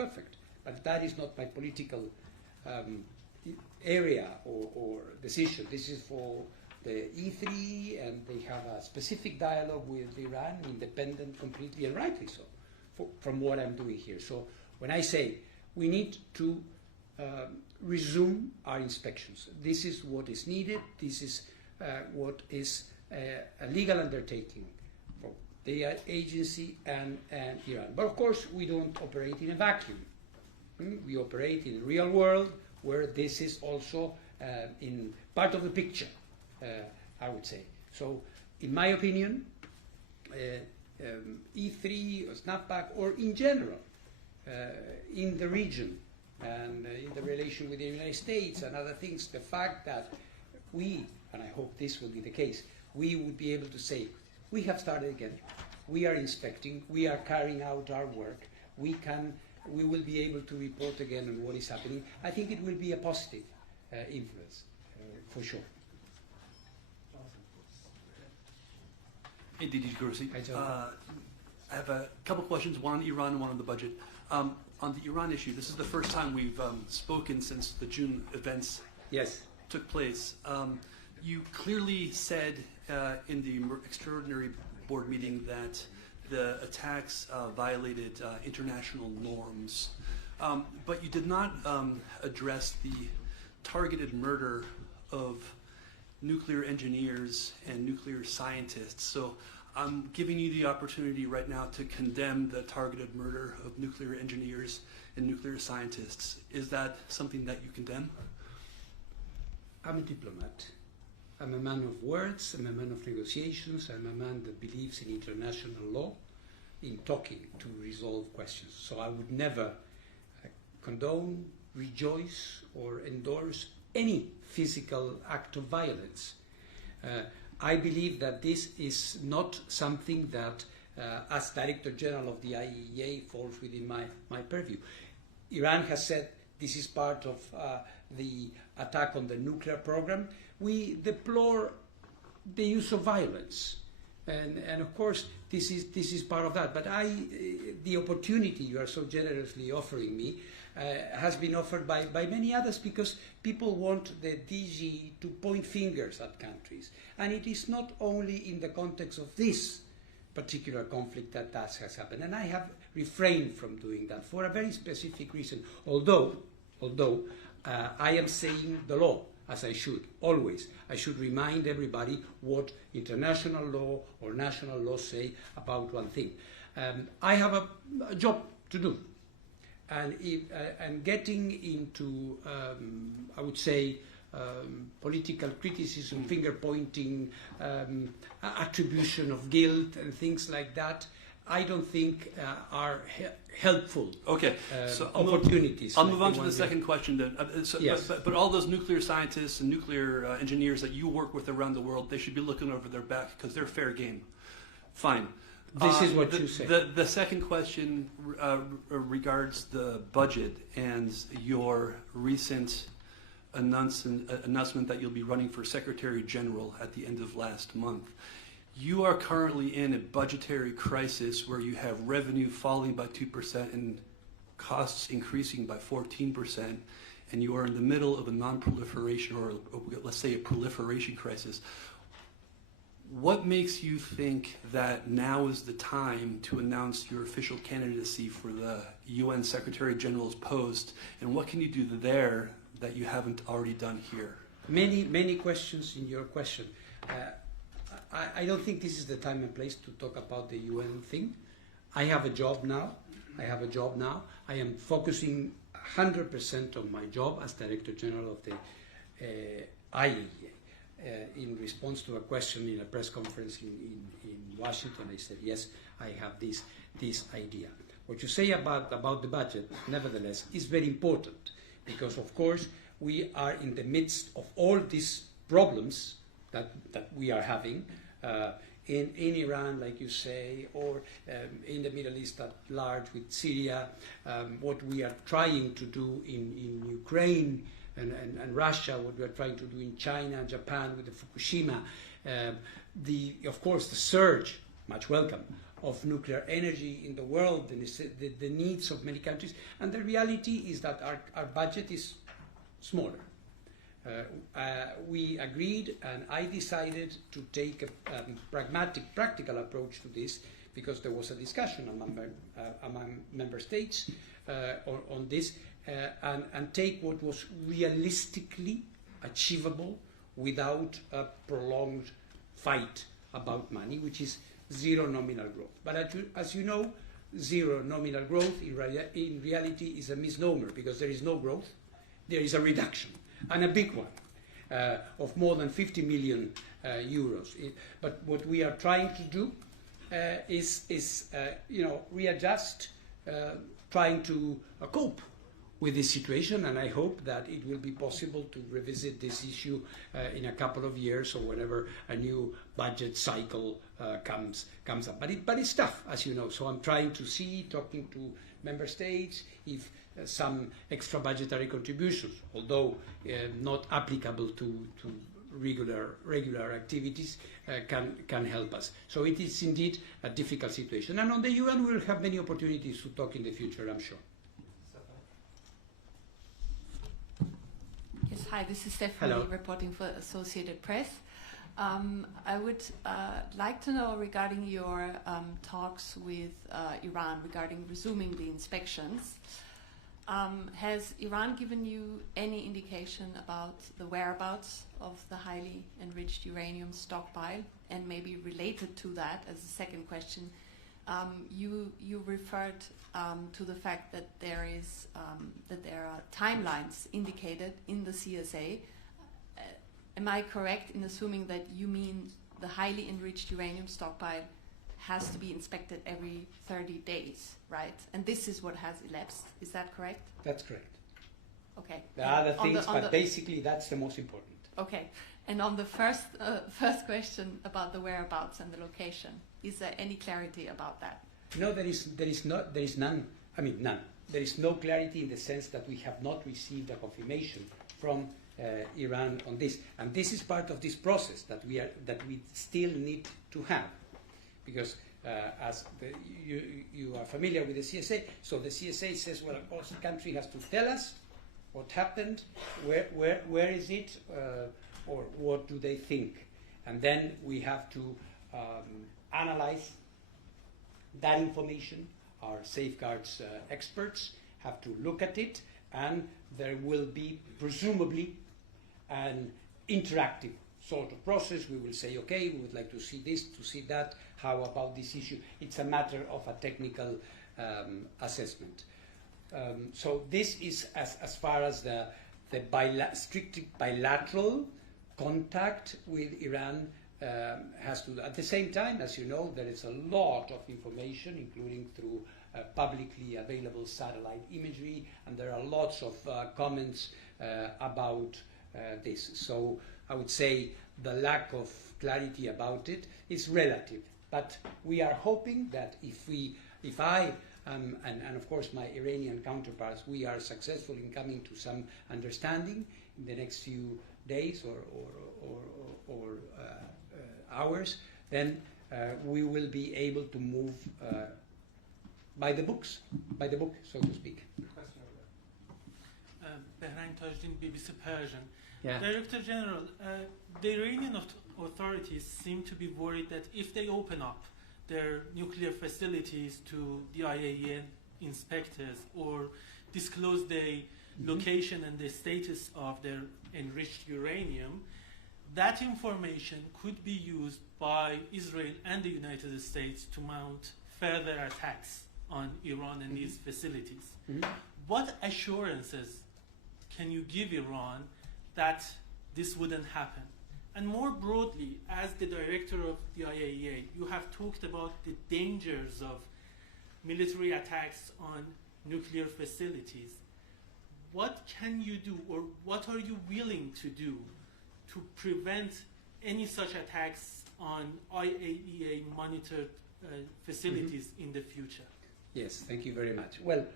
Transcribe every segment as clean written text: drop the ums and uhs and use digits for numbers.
perfect. But that is not my political area or decision. This is for the E3, and they have a specific dialogue with Iran, independent completely, and rightly so, from what I'm doing here. So when I say we need to resume our inspections, this is what is needed, this is what is a legal undertaking for the agency and Iran. But of course, we don't operate in a vacuum. We operate in the real world, where this is also in part of the picture, I would say. So, in my opinion, E3 or snapback, or in general, in the region and in the relation with the United States and other things, the fact that we, and I hope this will be the case, we would be able to say, we have started again, we are inspecting, we are carrying out our work, we will be able to report again on what is happening. I think it will be a positive influence, for sure. Indeed, Grossi. I have a couple questions, one on Iran and one on the budget. On the Iran issue, this is the first time we've spoken since the June events took place. You clearly said in the extraordinary board meeting that the attacks violated international norms, but you did not address the targeted murder of nuclear engineers and nuclear scientists. So I'm giving you the opportunity right now to condemn the targeted murder of nuclear engineers and nuclear scientists. Is that something that you condemn? I'm a diplomat. I'm a man of words, I'm a man of negotiations, I'm a man that believes in international law, in talking to resolve questions. So I would never condone, rejoice, or endorse any physical act of violence. I believe that this is not something that, as Director General of the IAEA, falls within my purview. Iran has said this is part of the attack on the nuclear program. We deplore the use of violence. And of course, this is part of that. But the opportunity you are so generously offering me has been offered by many others, because people want the DG to point fingers at countries. And it is not only in the context of this particular conflict that has happened. And I have refrained from doing that for a very specific reason. Although I am saying the law, as I should, always. I should remind everybody what international law or national law say about one thing. I have a job to do. And getting into, I would say, political criticism, finger-pointing, attribution of guilt and things like that, I don't think are helpful. Okay, so opportunities. I'll move on to the second question then. Yes. But all those nuclear scientists and nuclear engineers that you work with around the world, they should be looking over their back because they're fair game. Fine. This is what you say. The second question regards the budget and your recent announcement that you'll be running for Secretary General at the end of last month. You are currently in a budgetary crisis where you have revenue falling by 2% and costs increasing by 14%, and you are in the middle of a non-proliferation, or let's say a proliferation crisis. What makes you think that now is the time to announce your official candidacy for the UN Secretary General's post, and what can you do there that you haven't already done here? Many questions in your question. I don't think this is the time and place to talk about the UN thing. I have a job now. I am focusing 100% on my job as Director General of the IAEA. In response to a question in a press conference in Washington, I said, yes, I have this idea. What you say about the budget, nevertheless, is very important, because, of course, we are in the midst of all these problems that we are having in Iran, like you say, or in the Middle East at large with Syria, what we are trying to do in Ukraine and Russia, what we are trying to do in China and Japan with the Fukushima, of course, the surge, much welcome, of nuclear energy in the world, the needs of many countries, and the reality is that our budget is smaller. We agreed, and I decided to take a pragmatic, practical approach to this, because there was a discussion among member states on this, and take what was realistically achievable without a prolonged fight about money, which is zero nominal growth. But as you know, zero nominal growth in reality is a misnomer, because there is no growth, there is a reduction, and a big one, of more than 50 million euros. But what we are trying to do is readjust, trying to cope with this situation, and I hope that it will be possible to revisit this issue in a couple of years, or whenever a new budget cycle comes up. But it's tough, as you know. So I'm trying to see, talking to member states, if some extra budgetary contributions, although not applicable to regular activities, can help us. So it is indeed a difficult situation. And on the UN, we will have many opportunities to talk in the future, I'm sure. Yes, hi, this is Stephanie reporting for Associated Press. I would like to know, regarding your talks with Iran regarding resuming the inspections, has Iran given you any indication about the whereabouts of the highly enriched uranium stockpile? And maybe related to that, as a second question, you referred to the fact that there are timelines indicated in the CSA. Am I correct in assuming that you mean the highly enriched uranium stockpile has to be inspected every 30 days, right? And this is what has elapsed. Is that correct? That's correct. Okay. There are other things, but basically that's the most important. Okay. And on the first question about the whereabouts and the location, is there any clarity about that? No, there is none. I mean, none. There is no clarity, in the sense that we have not received a confirmation from Iran on this, and this is part of this process that we still need to have, because as you are familiar with the CSA, so the CSA says, well, of course, the country has to tell us what happened, where is it, or what do they think, and then we have to analyze that information. Our safeguards experts have to look at it, and there will be presumably an interactive sort of process. We will say, okay, we would like to see this, to see that, how about this issue? It's a matter of a technical assessment. So this is as far as the strict bilateral contact with Iran has to do. At the same time, as you know, there is a lot of information, including through publicly available satellite imagery, and there are lots of comments about this. So I would say the lack of clarity about it is relative, but we are hoping that if I and of course my Iranian counterparts, we are successful in coming to some understanding in the next few days or hours, then we will be able to move by the book, so to speak. Behrang Tajdin, BBC Persian. Yeah. Director General, the Iranian authorities seem to be worried that if they open up their nuclear facilities to the IAEA inspectors, or disclose the location and the status of their enriched uranium, that information could be used by Israel and the United States to mount further attacks on Iran and these facilities. What assurances can you give Iran that this wouldn't happen? And more broadly, as the director of the IAEA, you have talked about the dangers of military attacks on nuclear facilities. What can you do, or what are you willing to do to prevent any such attacks on IAEA monitored facilities in the future? Yes, thank you very much. Well,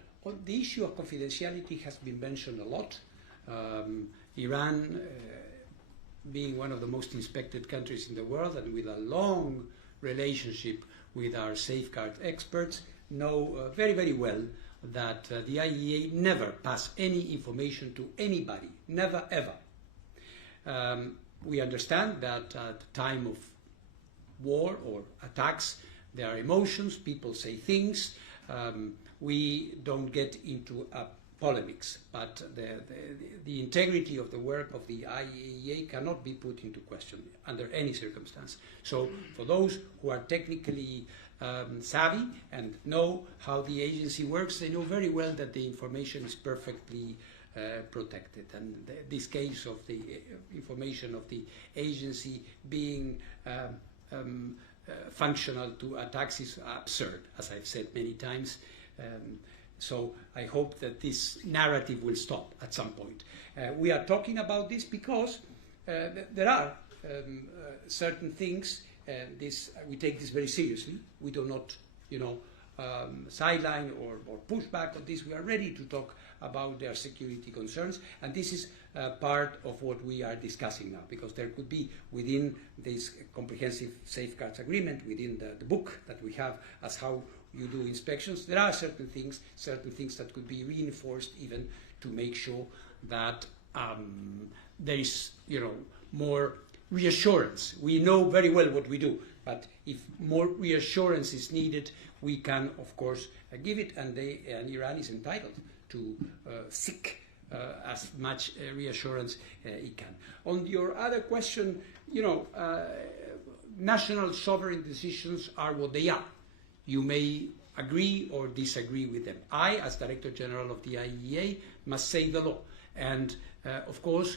the issue of confidentiality has been mentioned a lot. Iran, being one of the most inspected countries in the world, and with a long relationship with our safeguard experts, know very, very well that the IAEA never pass any information to anybody, never, ever. We understand that at the time of war or attacks, there are emotions, people say things. We don't get into polemics, but the integrity of the work of the IAEA cannot be put into question under any circumstance. So for those who are technically savvy and know how the agency works, they know very well that the information is perfectly protected. And this case of the information of the agency being functional to attacks is absurd, as I've said many times. So I hope that this narrative will stop at some point. We are talking about this because there are certain things. We take this very seriously. We do not, sideline or push back on this. We are ready to talk about their security concerns, and this is part of what we are discussing now, because there could be within this comprehensive safeguards agreement, within the book that we have as how you do inspections, there are certain things that could be reinforced even to make sure that there is, more reassurance. We know very well what we do, but if more reassurance is needed, we can, of course, give it, and Iran is entitled to seek as much reassurance it can. On your other question, national sovereign decisions are what they are. You may agree or disagree with them. I, as Director General of the IAEA, must say the law. And, of course,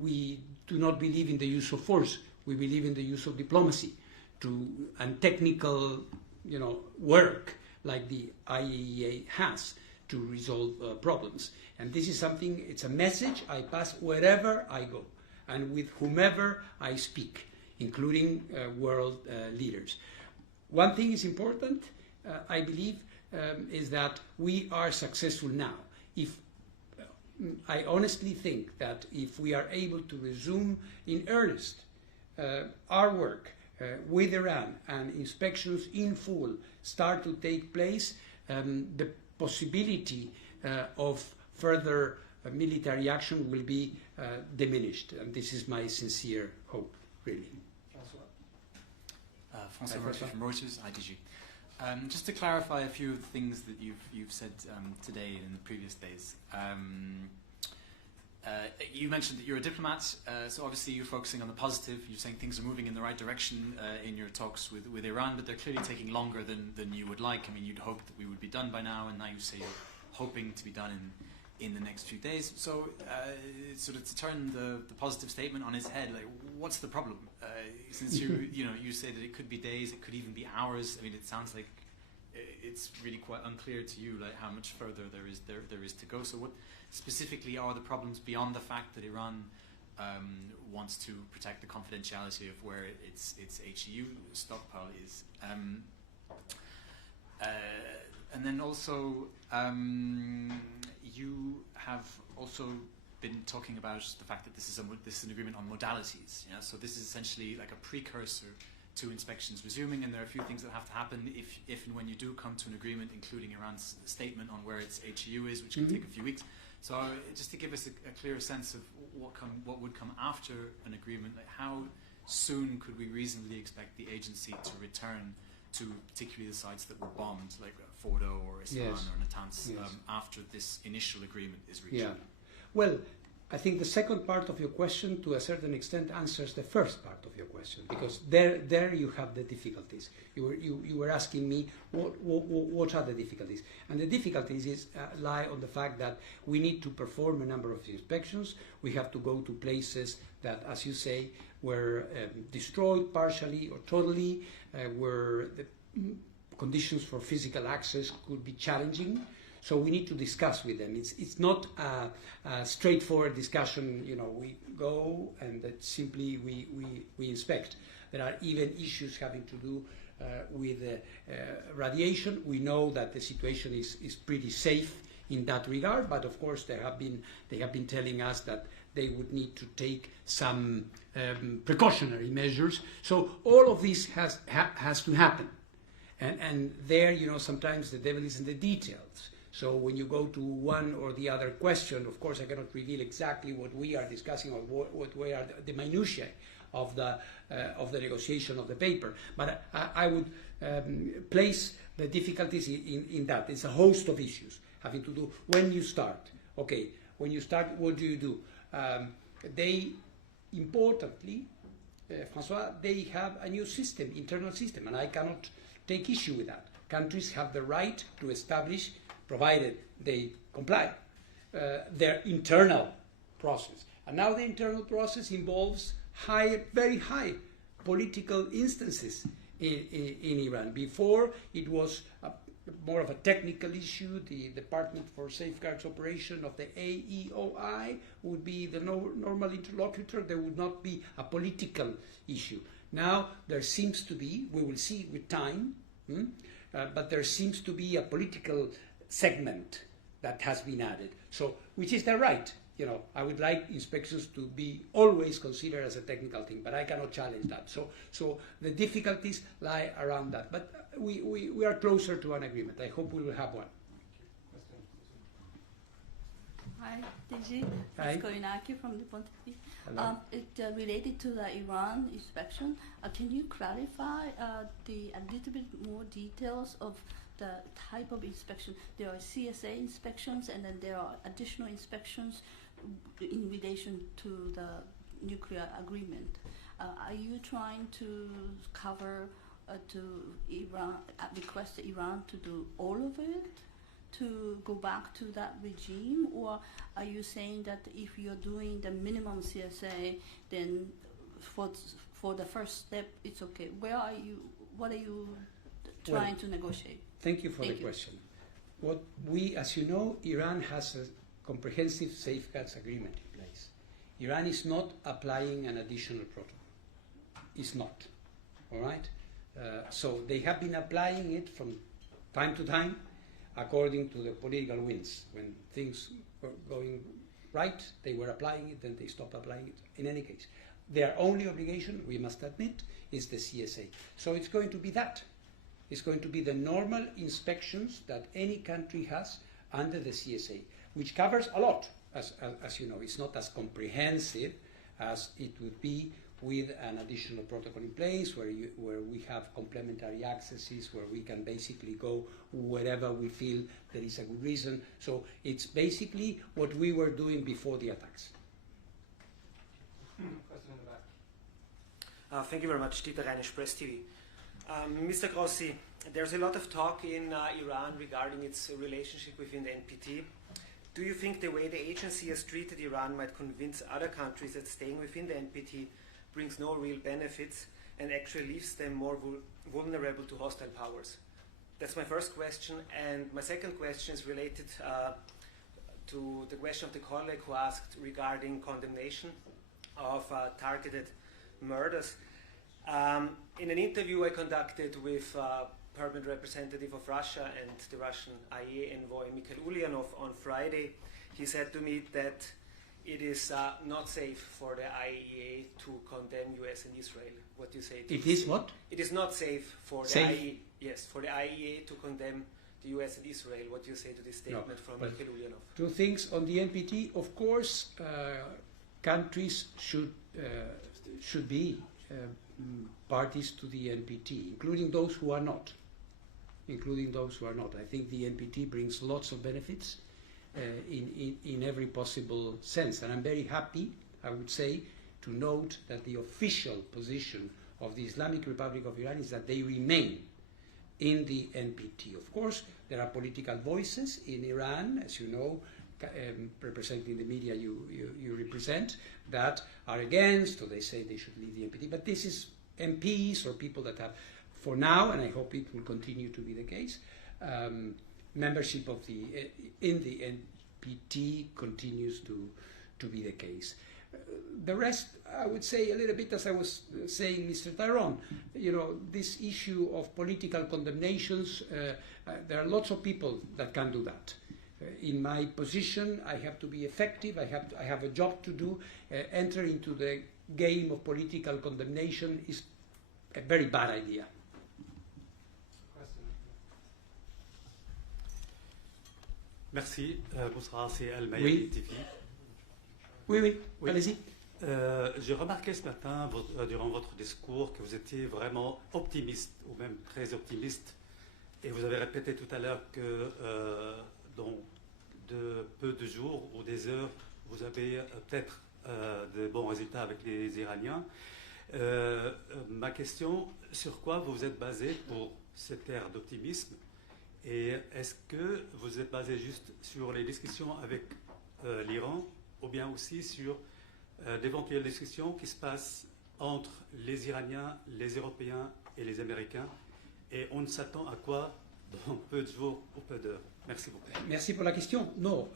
we do not believe in the use of force. We believe in the use of diplomacy and technical, work like the IAEA has to resolve problems. And this is something, it's a message I pass wherever I go and with whomever I speak, including world leaders. One thing is important, I believe, is that we are successful now. I honestly think that if we are able to resume in earnest our work with Iran and inspections in full start to take place, the possibility of further military action will be diminished. And this is my sincere hope, really. François Murphy from Reuters, IDG. Just to clarify a few of the things that you've said today and in the previous days. You mentioned that you're a diplomat, so obviously you're focusing on the positive. You're saying things are moving in the right direction in your talks with Iran, but they're clearly taking longer than you would like. I mean, you'd hope that we would be done by now, and now you say you're hoping to be done in the next few days. So sort of to turn the positive statement on its head, like, what's the problem? Since you say that it could be days, it could even be hours. I mean, it sounds like it's really quite unclear to you, like, how much further there is to go. So what specifically are the problems beyond the fact that Iran wants to protect the confidentiality of where its HEU stockpile is? And then also, you have also been talking about the fact that this is an agreement on modalities. Yeah? So this is essentially like a precursor to inspections resuming, and there are a few things that have to happen if and when you do come to an agreement, including Iran's statement on where its HEU is, which can take a few weeks. So just to give us a clearer sense of what would come after an agreement, like how soon could we reasonably expect the agency to return to particularly the sites that were bombed, like Fordow or Isfahan or Natanz, after this initial agreement is reached? Yeah. Well, I think the second part of your question, to a certain extent, answers the first part of your question, because there you have the difficulties. You were asking me what are the difficulties, and the difficulties lie on the fact that we need to perform a number of inspections. We have to go to places that, as you say, were destroyed partially or totally, where the conditions for physical access could be challenging. So we need to discuss with them. It's not a straightforward discussion. We go and that simply we inspect. There are even issues having to do with radiation. We know that the situation is pretty safe in that regard, but of course they have been telling us that they would need to take some precautionary measures. So all of this has to happen. And there, sometimes the devil is in the details. So when you go to one or the other question, of course I cannot reveal exactly what we are discussing or what are the minutiae of the negotiation of the paper. But I would place the difficulties in that. It's a host of issues having to do when you start. Okay, when you start, what do you do? They, importantly, François, they have a new system, internal system, and I cannot take issue with that. Countries have the right to establish, provided they comply, their internal process. And now the internal process involves very high political instances in Iran. Before, it was more of a technical issue. The Department for Safeguards Operation of the AEOI would be the normal interlocutor. There would not be a political issue. Now there seems to be, we will see with time, but there seems to be a political segment that has been added. So, which is their right. I would like inspections to be always considered as a technical thing, but I cannot challenge that. So the difficulties lie around that. But we are closer to an agreement. I hope we will have one. Hi, DG. Hi. It's Koinaki from the Ponte. Related to the Iran inspection, can you clarify a little bit more details of the type of inspection? There are CSA inspections, and then there are additional inspections in relation to the nuclear agreement. Are you trying to cover to Iran, request Iran to do all of it, to go back to that regime, or are you saying that if you're doing the minimum CSA, then for the first step it's okay? What are you trying to negotiate? Thank you for the question. What as you know, Iran has a comprehensive safeguards agreement in place. Iran is not applying an additional protocol. It's not. All right? So they have been applying it from time to time according to the political winds. When things were going right, they were applying it, then they stopped applying it. In any case, their only obligation, we must admit, is the CSA. So it's going to be that. It's going to be the normal inspections that any country has under the CSA, which covers a lot, as you know. It's not as comprehensive as it would be with an additional protocol in place, where we have complementary accesses, where we can basically go wherever we feel there is a good reason. So it's basically what we were doing before the attacks. Question in the back. Thank you very much, Dieter Reinisch, Press TV. Mr. Grossi, there's a lot of talk in Iran regarding its relationship within the NPT. Do you think the way the agency has treated Iran might convince other countries that staying within the NPT brings no real benefits and actually leaves them more vulnerable to hostile powers? That's my first question. And my second question is related to the question of the colleague who asked regarding condemnation of targeted murders. In an interview I conducted with permanent representative of Russia and the Russian IAEA envoy Mikhail Ulyanov on Friday, he said to me that it is not safe for the IAEA to condemn US and Israel. What do you say to It is what? It is not safe for the IAEA, yes, for the IAEA to condemn the US and Israel. What do you say to this statement from Mikhail Ulyanov? Two things on the NPT. Of course, countries should be parties to the NPT, including those who are not. I think the NPT brings lots of benefits in every possible sense. And I'm very happy, I would say, to note that the official position of the Islamic Republic of Iran is that they remain in the NPT. Of course, there are political voices in Iran, as you know, representing the media you represent, that are against, or they say they should leave the NPT. But this is MPs or people that have, for now, and I hope it will continue to be the case, membership of in the NPT continues to be the case. The rest, I would say a little bit, as I was saying, Mr. Tyrone, this issue of political condemnations, there are lots of people that can do that. In my position, I have to be effective. I have a job to do. Enter into the game of political condemnation is a very bad idea. Question Merci. Bonsoir, c'est Al-Mayadi TV. Oui, allez-y. J'ai remarqué ce matin, durant votre discours, que vous étiez vraiment optimiste, ou même très optimiste. Et vous avez répété tout à l'heure que dans de peu de jours ou des heures, vous avez peut-être de bons résultats avec les Iraniens. Ma question, sur quoi vous êtes basé pour cette ère d'optimisme? Et est-ce que vous êtes basé juste sur les discussions avec l'Iran, ou bien aussi sur d'éventuelles discussions qui se passent entre les Iraniens, les Européens et les Américains? Et on s'attend à quoi dans peu de jours ou peu d'heures? Merci beaucoup. Merci pour la question. Non,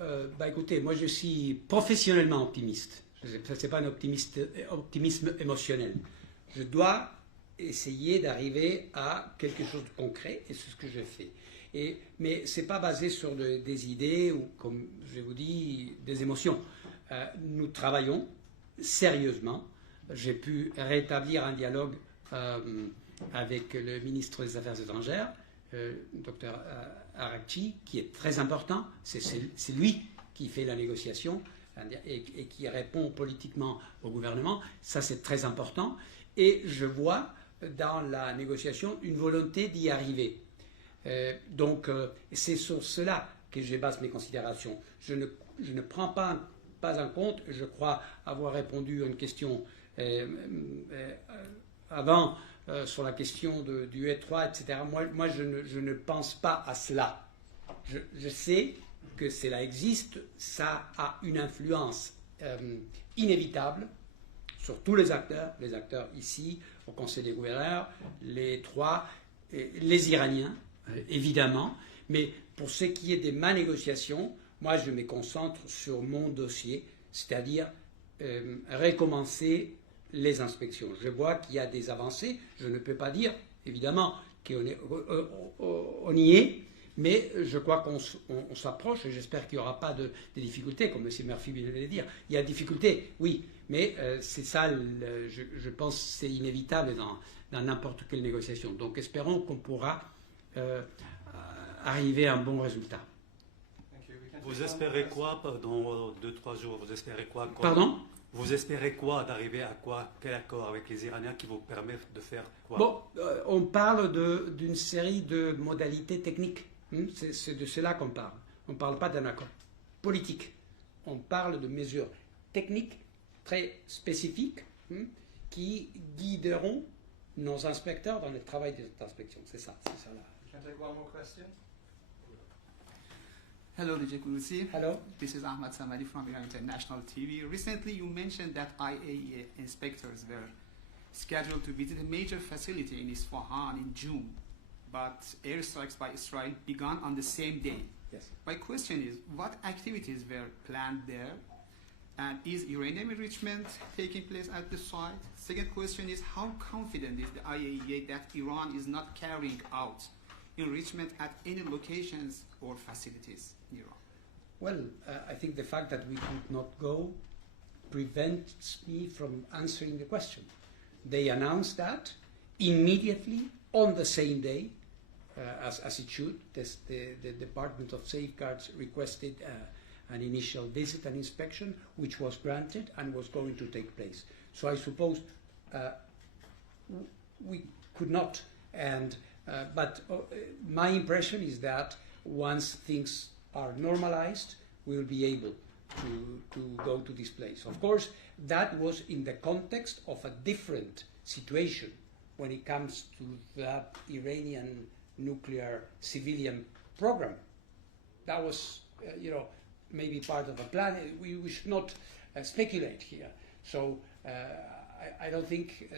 écoutez, moi je suis professionnellement optimiste. Ce n'est pas un optimisme émotionnel. Je dois essayer d'arriver à quelque chose de concret, et c'est ce que je fais. Mais ce n'est pas basé sur des idées ou, comme je vous dis, des émotions. Nous travaillons sérieusement. J'ai pu rétablir un dialogue avec le ministre des Affaires étrangères, Dr Arakchi, qui est très important. C'est lui qui fait la négociation et qui répond politiquement au gouvernement. Ça, c'est très important. Et je vois dans la négociation une volonté d'y arriver. Donc, c'est sur cela que je base mes considérations. Je ne prends pas en compte, je crois avoir répondu à une question avant sur la question du E3, etc. Moi je ne pense pas à cela. Je sais que cela existe, ça a une influence inévitable sur tous les acteurs ici, au Conseil des gouverneurs, les trois, les Iraniens, évidemment, mais pour ce qui est de ma négociation, moi je me concentre sur mon dossier, c'est-à-dire recommencer les inspections. Je vois qu'il y a des avancées, je ne peux pas dire, évidemment, qu'on y est, mais je crois qu'on s'approche et j'espère qu'il n'y aura pas de difficultés, comme M. Murphy vient de le dire. Il y a des difficultés, oui, mais c'est ça, je pense que c'est inévitable dans n'importe quelle négociation. Donc espérons qu'on pourra arriver à un bon résultat. Vous espérez quoi dans 2-3 jours? Vous espérez quoi? Pardon? Vous espérez quoi, d'arriver à quoi? Quel accord avec les Iraniens qui vous permettent de faire quoi? Bon, on parle d'une série de modalités techniques. C'est de cela qu'on parle. On ne parle pas d'un accord politique. On parle de mesures techniques très spécifiques qui guideront nos inspecteurs dans le travail d'inspection. C'est ça. Can I take one more question? Hello, DJ Grossi. Hello. This is Ahmad Samadi from Iran International TV. Recently, you mentioned that IAEA inspectors were scheduled to visit a major facility in Isfahan in June, but airstrikes by Israel began on the same day. Yes. My question is, what activities were planned there? And is uranium enrichment taking place at the site? Second question is, how confident is the IAEA that Iran is not carrying out enrichment at any locations or facilities in Iran? Well, I think the fact that we could not go prevents me from answering the question. They announced that immediately on the same day, as it should. The Department of Safeguards requested an initial visit and inspection, which was granted and was going to take place. So I suppose we could not, but my impression is that once things are normalized, we will be able to go to this place. Of course, that was in the context of a different situation when it comes to that Iranian nuclear civilian program. That was, maybe part of a plan. We should not speculate here. So I don't think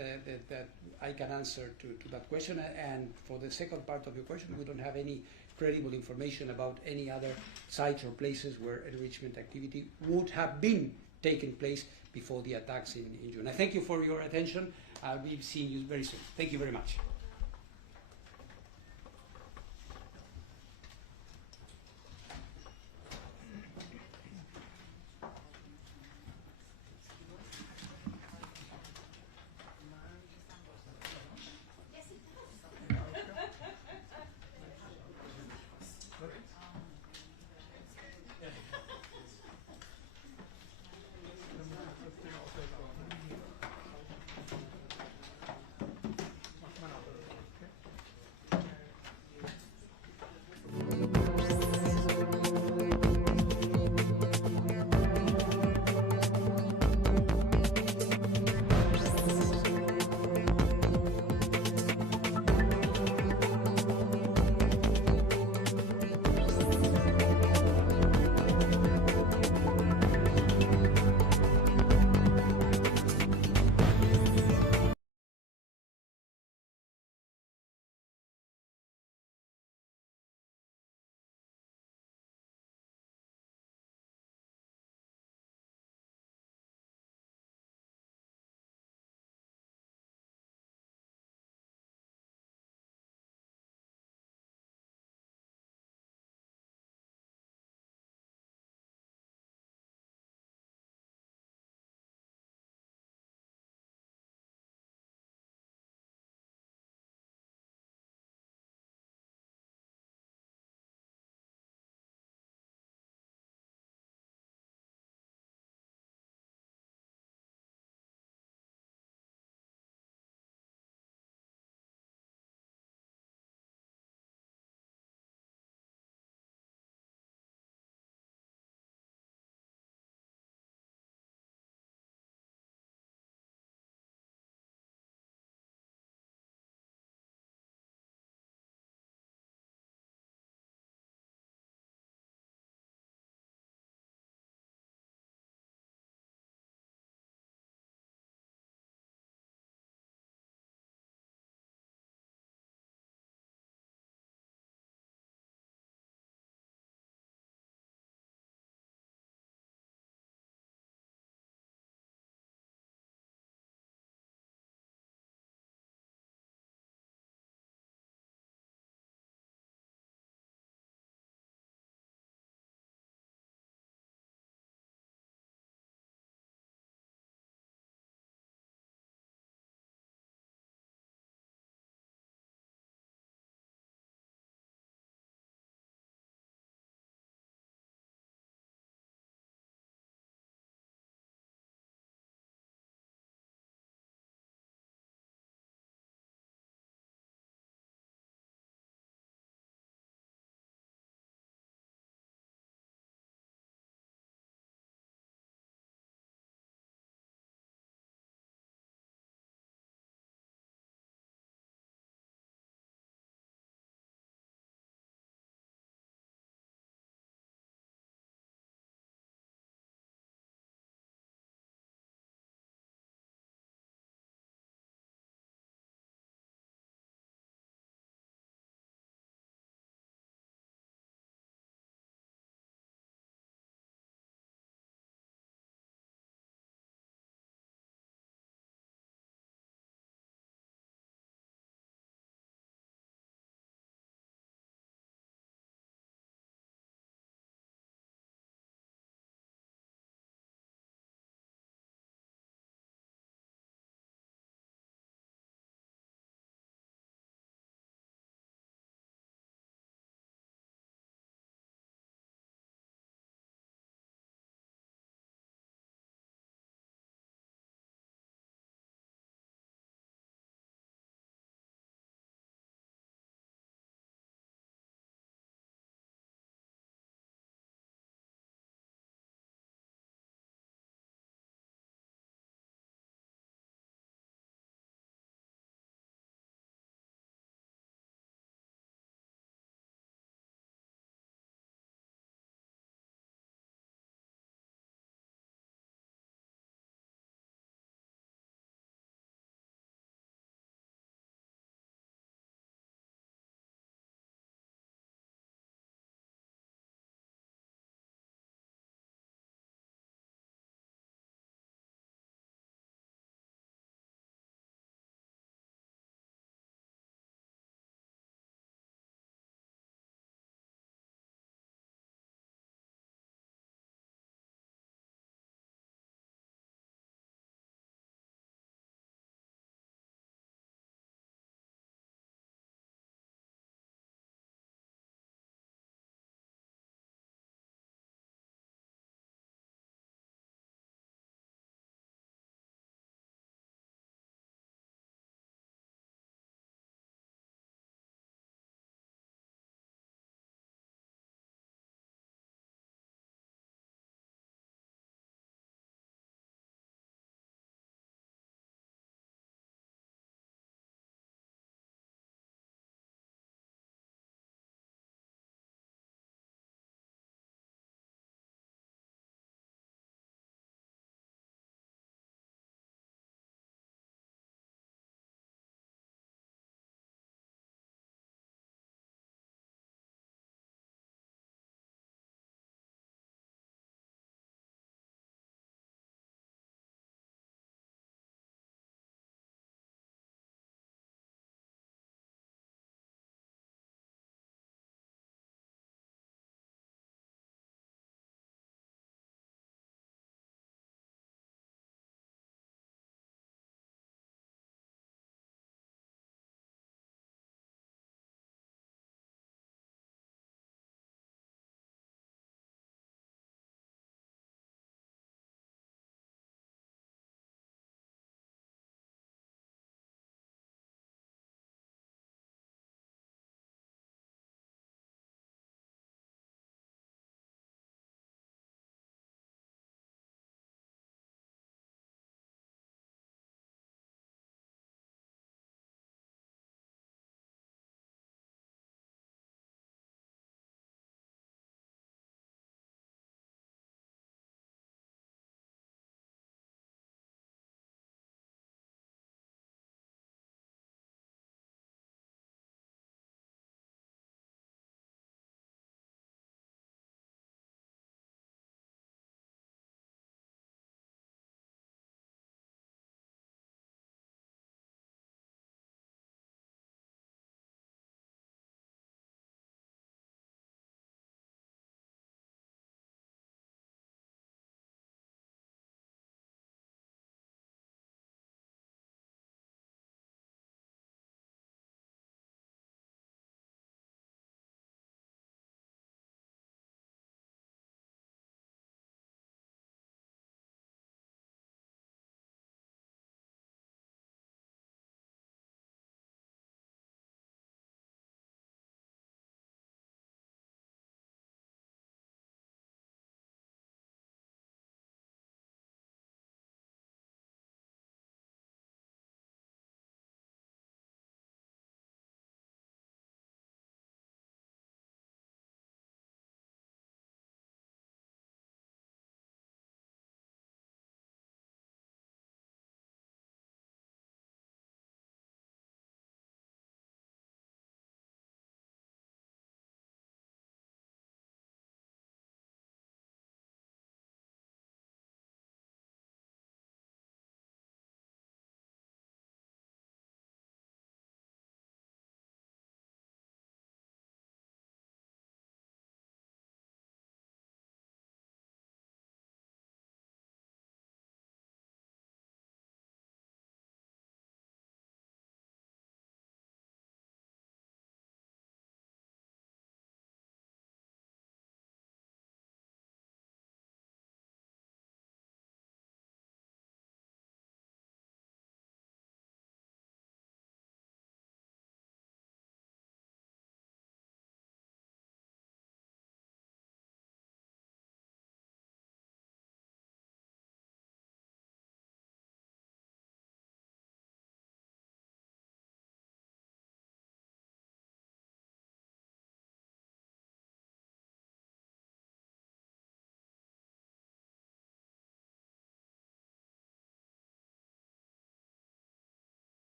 that I can answer to that question. And for the second part of your question, we don't have any credible information about any other sites or places where enrichment activity would have been taking place before the attacks in June. I thank you for your attention. We'll be seeing you very soon. Thank you very much.